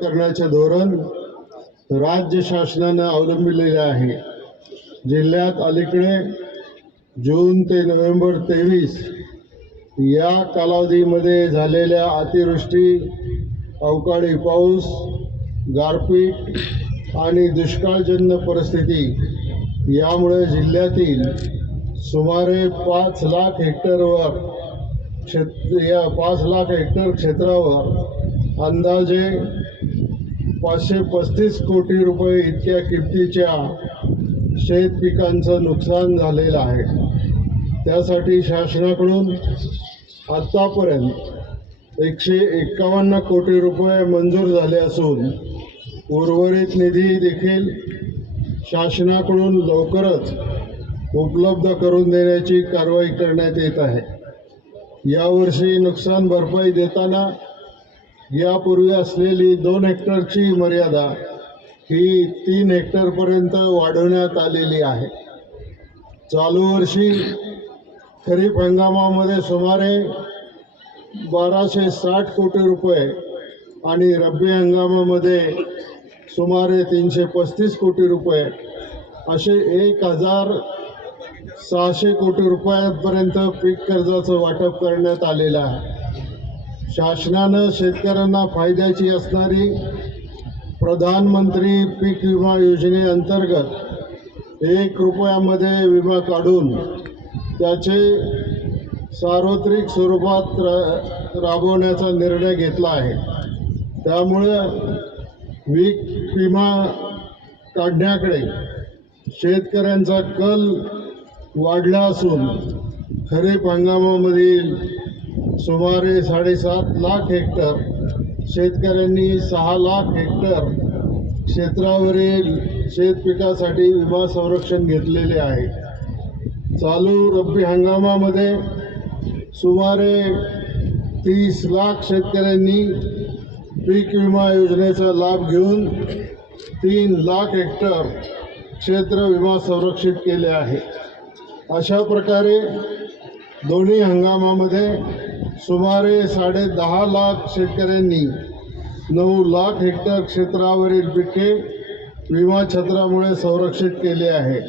करण्याचे धोरण राज्य शासनानं अवलंबिलेले आहे. जिल्ह्यात अलीकडे जून ते नोव्हेंबर तेवीस या कालावधीमध्ये झालेल्या अतिवृष्टी अवकाळी पाऊस गारपीट आणि दुष्काळजन्य परिस्थिती यामुळे जिल्ह्यातील सुमारे पाच लाख हेक्टरवर क्षेत्र या पाच लाख हेक्टर क्षेत्रावर अंदाजे पाचशे पस्तीस कोटी रुपये इतक्या किमतीच्या शेत पिकांचं नुकसान झालेलं आहे. त्यासाठी शासनाकडून आत्तापर्यंत एकशे एक्कावन्न कोटी रुपये मंजूर झाले असून उर्वरित निधी देखील शासनाकडून लवकरच उपलब्ध करून देण्याची कारवाई करण्यात येत आहे. यावर्षी नुकसान भरपाई देताना यापूर्वी असलेली दोन हेक्टरची मर्यादा ही तीन हेक्टरपर्यंत वाढवण्यात आलेली आहे. चालू वर्षी खरीप हंगामामध्ये सुमारे बाराशे साठ कोटी रुपये आणि रब्बी हंगामामध्ये सुमारे तीनशे पस्तीस कोटी रुपये असे एक हजार सहाशे कोटी रुपयापर्यंत पीक कर्जाचं वाटप करण्यात आलेलं आहे. शासनानं शेतकऱ्यांना फायद्याची असणारी प्रधानमंत्री पीक विमा योजनेअंतर्गत एक रुपयामध्ये विमा काढून त्याचे सार्वत्रिक स्वरूपात रा राबवण्याचा निर्णय घेतला आहे. त्यामुळे पीक विमा काढण्याकडे शेतकऱ्यांचा कल वाढला असून खरीप हंगामामधील सुमारे साडेसात लाख हेक्टर शेतकऱ्यांनी सहा लाख हेक्टर क्षेत्रावरील शेतपिकासाठी विमा संरक्षण घेतलेले आहे. चालू रब्बी हंगामामध्ये सुमारे तीस लाख शेतकऱ्यांनी पीक विमा योजनेचा लाभ घेऊन तीन लाख हेक्टर क्षेत्र विमा संरक्षित केले आहे. अशा प्रकारे दोन्ही हंगामामध्ये सुमारे साडे दहा लाख शेतकऱ्यांनी नऊ लाख हेक्टर क्षेत्रावरील पिके विमा छत्रामुळे संरक्षित केले आहे.